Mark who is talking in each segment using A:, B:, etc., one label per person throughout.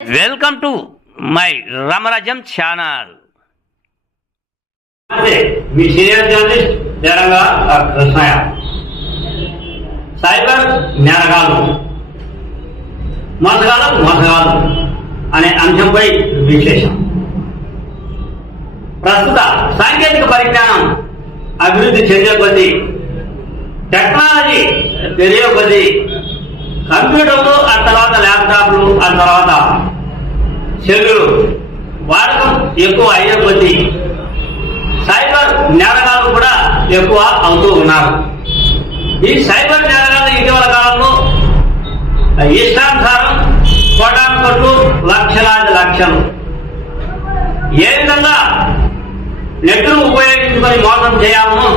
A: Welcome to my Ramarajyam channel.
B: Me senior journalist జరంగా Krishnaiah cyber నేరగాలు మోసగాలు మోసగాలు అనే అంశంపై విశేషం ప్రస్తుత సాంకేతిక పరిజ్ఞానం అభివృద్ధి చెందే కొద్దీ టెక్నాలజీ పెరిగే కొద్దీ కంప్యూటర్లు ఆ తర్వాత ల్యాప్టాప్లు ఆ తర్వాత సెల్లులు వాడకం ఎక్కువ అయ్యే కొద్దీ సైబర్ నేరగాలు కూడా ఎక్కువ అవుతూ ఉన్నారు. ఈ సైబర్ నేరగాలు ఇటీవల కాలంలో ఇష్టానుసారం కోటాను కొట్టు లక్షలాది లక్షలు. ఏ విధంగా నెట్ను ఉపయోగించుకొని మోసం చేయాలనో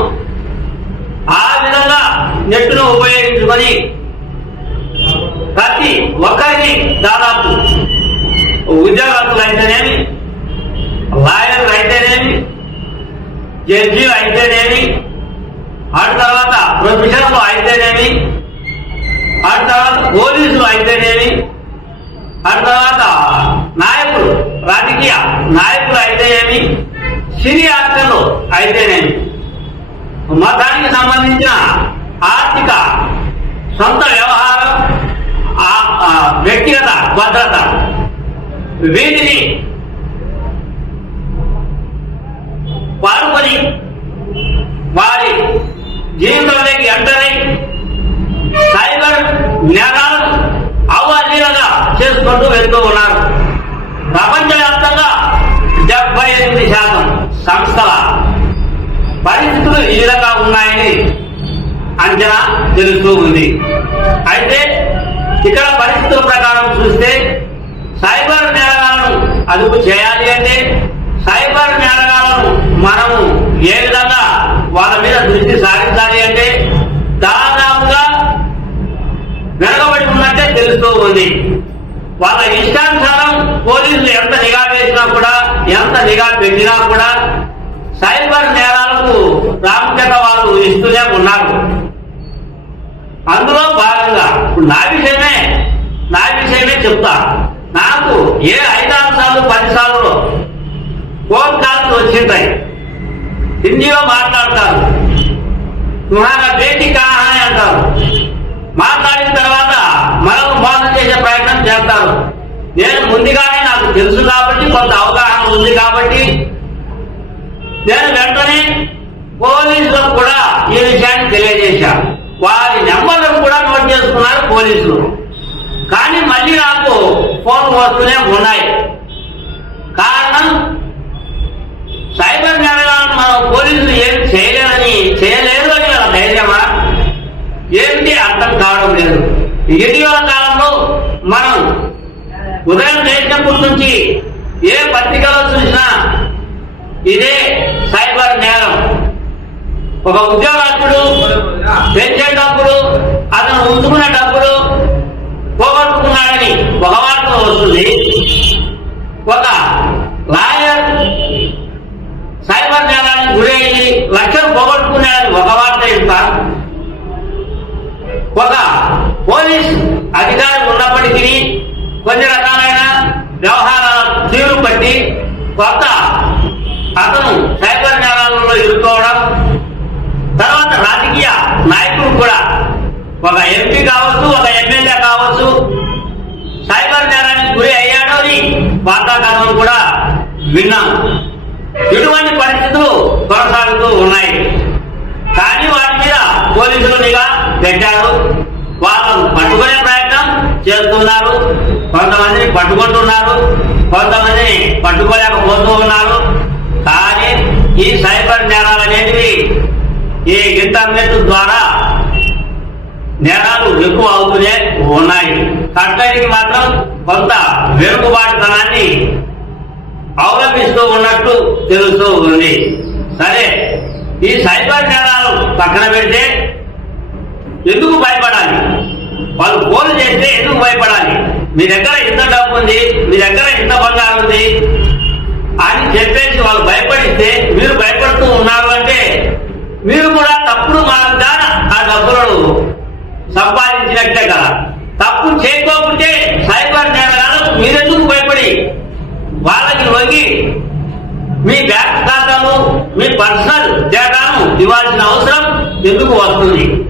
B: ఆ విధంగా నెట్ను ఉపయోగించుకొని ప్రతి ఒక్కరికి దాదాపు ఉద్యోగస్తులు అయితేనేమి లాయర్లు అయితేనేమి జడ్జీలు అయితేనేమి ఆ తర్వాత ప్రొఫెషన్లు అయితేనేమి ఆ తర్వాత పోలీసులు అయితేనేమి ఆ తర్వాత నాయకులు రాజకీయ నాయకులు అయితేనేమి సినీ యాక్టర్లు అయితేనేమి. మతానికి సంబంధించిన ఆర్థిక సొంత వ్యవహారం భద్రత. వీటిని పాల్గొని వారి జీవితంలోకి ఎంటనే సైబర్ జ్ఞానాలు అవ్వాలీలుగా చేసుకుంటూ వెళ్తూ ఉన్నారు. ప్రపంచవ్యాప్తంగా డెబ్బై ఎనిమిది శాతం సంస్థల పరిస్థితులు ఈ విధంగా ఉన్నాయని అంచనా తెలుస్తూ ఉంది. అయితే ఇక్కడ పరిస్థితుల ప్రకారం చూస్తే సైబర్ నేరగాలను అదుపు చేయాలి అంటే సైబర్ నేరగాలను మనము ఏ విధంగా వాళ్ళ మీద దృష్టి సారించాలి అంటే దాదాపుగా వెనకబడి ఉన్నట్టే తెలుస్తూ ఉంది. వాళ్ళ ఇష్టానుసారం పోలీసులు ఎంత నిఘా వేసినా కూడా ఎంత నిఘా పెట్టినా కూడా సైబర్ నేరాలకు ప్రాముఖ్యత వాళ్ళు ఇస్తూనే ఉన్నారు. అందులో భాగంగా ఇప్పుడు నా విషయమే నా విషయమే చెప్తా. నాకు ఏ ఐదారు సార్లు పది సార్లు ఫోన్ కాల్స్ వచ్చింటాయి. హిందీలో మాట్లాడతారు. తుహారా బేటి కహా అంటారు. మాట్లాడిన తర్వాత మనకు మోసం చేసే ప్రయత్నం చేస్తారు. నేను ముందుగానే నాకు తెలుసు కాబట్టి కొంత అవగాహన ఉంది కాబట్టి నేను వెంటనే పోలీసులకు కూడా ఈ విషయాన్ని తెలియజేశాను. వారి నెంబర్లను కూడా నోట్ చేసుకున్నారు పోలీసులు. కానీ మళ్ళీ నాకు ఫోన్ వస్తూనే ఉన్నాయి. కారణం సైబర్ నేరాలను మనం పోలీసులు ఏం చేయలేదని చేయలేదు అని వాళ్ళ ధైర్యమా? ఏంటి అర్థం కావడం లేదు. ఇటీవల కాలంలో మనం ఉదయం లేచినప్పటి నుంచి ఏ పత్రికలో చూసినా ఒక ఉద్యోగాత్ముడు పెంచే డబ్బులు అతను ఉంచుకున్న డబ్బులు పోగొట్టుకున్నాడని ఒక వార్త వస్తుంది. ఒక లాయర్ సైబర్ నేరానికి గురయ్యి లక్షలు పోగొట్టుకున్నాడని ఒక వార్త ఇస్తా. ఒక పోలీస్ అధికారి ఉన్నప్పటికీ కొన్ని రకాలైన వ్యవహారాల తీరు బట్టి కొత్త అతను సైబర్ నేరాలలో ఇరుక్కోవడం తర్వాత రాజకీయ నాయకుడు కూడా ఒక ఎంపీ కావచ్చు ఒక ఎమ్మెల్యే కావచ్చు. సైబర్ నేరానికి గురి అయ్యాడు అని వార్తాకథనం కూడా విన్నాం. ఇటువంటి పరిస్థితులు కొనసాగుతూ ఉన్నాయి. కానీ వాటి మీద పోలీసులు నిఘా పెట్టారు. వాళ్ళను పట్టుకునే ప్రయత్నం చేస్తున్నారు. కొంతమందిని పట్టుకుంటున్నారు కొంతమందిని పట్టుకోలేకపోతూ ఉన్నారు కానీ ఈ సైబర్ నేరాలు అనేటివి ఈ ఇంటర్నెట్ ద్వారా నేరాలు ఎక్కువ అవుతూనే ఉన్నాయి. కట్టడికి మాత్రం కొంత వెనుకబాటుతనాన్ని అవలంబిస్తూ ఉన్నట్టు తెలుస్తూ ఉంది. సరే ఈ సైబర్ నేరాలు పక్కన పెడితే ఎందుకు భయపడాలి? వాళ్ళు ఫోన్ చేస్తే ఎందుకు భయపడాలి? మీ దగ్గర ఇంత డబ్బు ఉంది మీ దగ్గర ఇంత బంగారం ఉంది అని చెప్పేసి వాళ్ళు భయపడిస్తే మీరు భయపడుతూ ఉన్నారు అంటే మీరు కూడా తప్పుడు మార్గాన ఆ డబ్బులను సంపాదించినట్టే కదా తప్పు చేయకోకుంటే సైబర్ నేరాలకు మీరెందుకు భయపడి? వాళ్ళకి వంగి మీ బ్యాంక్ ఖాతాలు మీ పర్సనల్ డేటాను ఇవ్వాల్సిన అవసరం ఎందుకు వస్తుంది?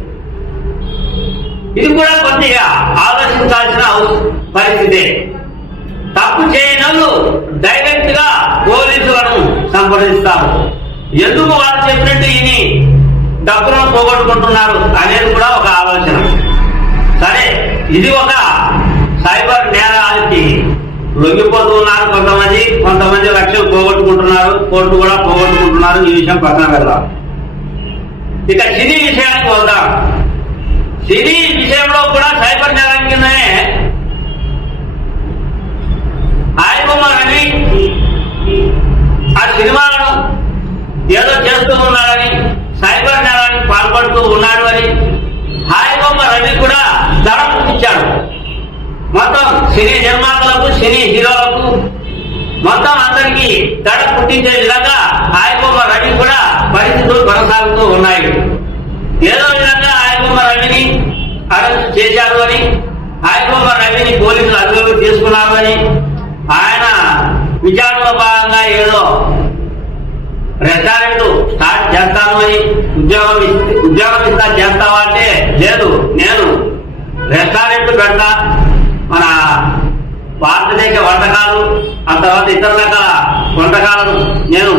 B: ఇది కూడా కొద్దిగా ఆలోచించాల్సిన అవ- పరిస్థితే. తప్పు చేయనలు డైరెక్ట్గా పోలీసులను సంప్రదిస్తారు. ఎందుకు వాళ్ళు చెప్పినట్టు ఇని డబ్బులను పోగొట్టుకుంటున్నారు అనేది కూడా ఒక ఆలోచన. సరే ఇది ఒక లొంగిపోతూ ఉన్నారు కొంతమంది కొంతమంది లక్ష్యం పోగొట్టుకుంటున్నారు కోర్టు కూడా పోగొట్టుకుంటున్నారు ఈ విషయం పక్కన వెళ్దాం ఇక సినీ విషయానికి వద్దాం. సినీ విషయంలో కూడా సైబర్ నేరం కిందనే ఆయకుమారని ఆ సినిమాలను ఏదో చేస్తూ ఉన్నాడని సైబర్ నేరానికి పాల్పడుతూ ఉన్నాడు అని హాయబొమ్మ రవి కూడా ధర ఇచ్చాడు. మొత్తం సినీ నిర్మాతలకు సినీ హీరోలకు మొత్తం అందరికీ తడ పుట్టించే విధంగా ఆయబొమ్మ రవి కూడా పరిస్థితులు కొనసాగుతూ ఉన్నాయి. ఏదో విధంగా ఆయబొమ్మ రవిని అరెస్ట్ చేశారు అని ఆయబొమ్మ రవిని పోలీసులు అదుపులోకి తీసుకున్నారు అని ఆయన విచారణలో భాగంగా ఏదో రెస్టారెంట్ స్టార్ట్ చేస్తాను అని ఉద్యోగం ఉద్యోగం ఇస్తా చేస్తావా అంటే లేదు నేను రెస్టారెంట్ పెడతా అనేక వంటకాలు ఆ తర్వాత ఇతర రకాల వంటకాలను నేను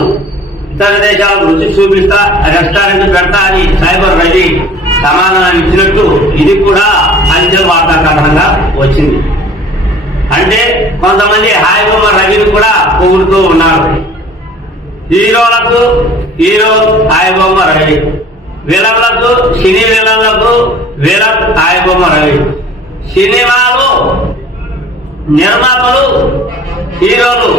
B: ఇతర దేశాలకు రుచి చూపిస్తా రెస్టారెంట్ పెడతా అని సైబర్ రవి సమాధానం ఇచ్చినట్టు ఇది కూడా అంచెల వార్తా కారణంగా వచ్చింది. అంటే కొంతమంది హాయిబొమ్మ రవిని కూడా పొగుడుతూ ఉన్నారు. హీరోలకు హీరో హాయిబొమ్మ రవి విలన్లకు సినీ విలన్లకు విలన్ హాయిబొమ్మ రవి. సినిమాలు నిర్మాతలు హీరోలు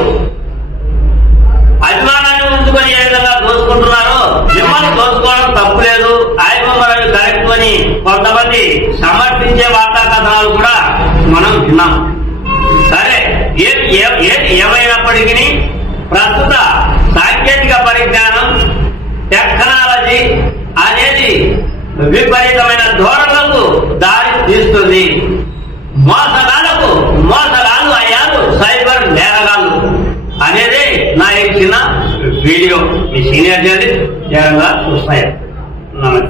B: అభిమానాన్ని ఉంచుకొని ఏ విధంగా దోచుకుంటున్నారో మిమ్మల్ని దోచుకోవడం తప్పు లేదు హాయిబొమ్మ కరెక్ట్ అని కొంతమంది సమర్పించే వార్తా కథనాలు కూడా మనం విన్నాం. సరే ఏ- ఏమైనప్పటికీ ప్రస్తుత సాంకేతిక పరిజ్ఞానం టెక్నాలజీ అనేది విపరీతమైన ధోరణులకు దారి తీస్తుంది. మోసగాళ్ళకు మోస అయ్యారు సైబర్ నేరగాళ్ళు అనేది నా చిన్న వీడియో మీ సీనియర్ జర్నలిస్ట్ జగన్ చూస్తాయి నమస్తే.